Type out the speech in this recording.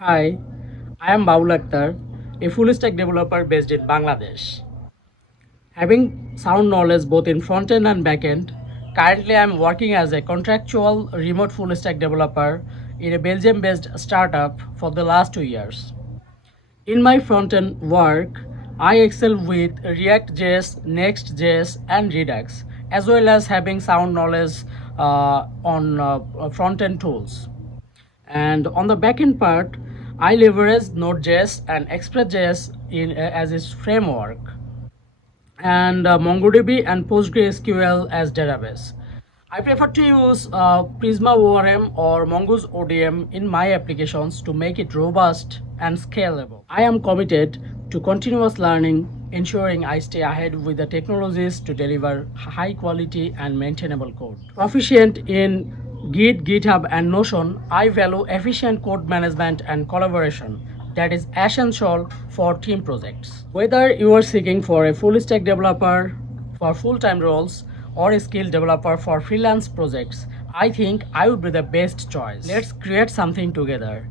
Hi, I am Baul Akhtar, a full stack developer based in Bangladesh. Having sound knowledge both in front end and back end, currently I am working as a contractual remote full stack developer in a Belgium based startup for the last 2 years. In my front end work, I excel with React.js, Next.js, and Redux, as well as having sound knowledge on front end tools. And on the backend part, I leverage Node.js and Express.js as its framework, and MongoDB and PostgreSQL as database. I prefer to use Prisma ORM or Mongoose ODM in my applications to make it robust and scalable. I am committed to continuous learning, ensuring I stay ahead with the technologies to deliver high quality and maintainable code. Proficient in Git, GitHub, and Notion, I value efficient code management and collaboration that is essential for team projects. Whether you are seeking for a full stack developer for full time roles or a skilled developer for freelance projects, I think I would be the best choice. Let's create something together.